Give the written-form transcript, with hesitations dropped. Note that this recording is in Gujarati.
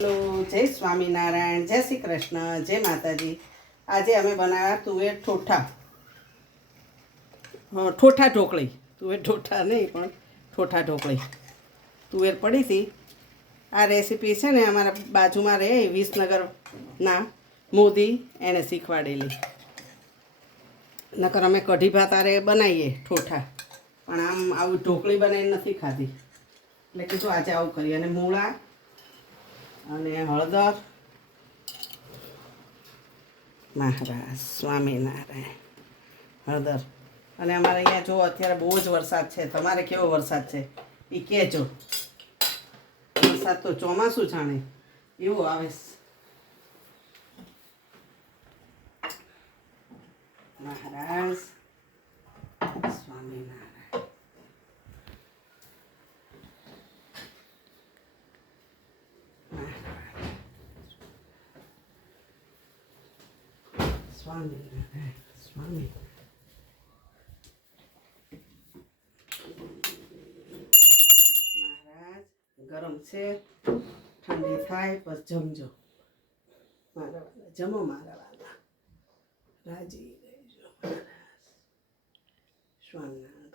હેલો, જય સ્વામિનારાયણ, જય શ્રી કૃષ્ણ, જય માતાજી. આજે અમે બનાવ્યા તુવેર ઠોઠા ઠોઠા ઢોકળી. તુવેર ઠોઠા નહીં પણ ઠોઠા ઢોકળી. તુવેર પડી હતી. આ રેસીપી છે ને અમારા બાજુમાં રહે વિસનગરના મોદી એણે શીખવાડેલી. નકર અમે કઢી ભાત આરે બનાવીએ ઠોઠા, પણ આમ આવું ઢોકળી બનાવીને નથી ખાધી, એટલે કીધું આજે આવું કરીએ. અને મૂળા અને હળદર. મહારાજ સ્વામિનારાયણ. હળદર. અને અમારે અહીંયા જો અત્યારે બહુ જ વરસાદ છે. તમારે કેવો વરસાદ છે એ કહેજો. વરસાદ તો ચોમાસું જાણે એવું આવે. મહારાજ સ્વામિનારાયણ. સ્વામિનારાયણ સ્વામી. મહારાજ ગરમ છે, ઠંડી થાય બસ જમજો. મારા વાલા જમો, મારા વાલા રાજી રહેજો. મહારાજ સ્વામિનારાયણ.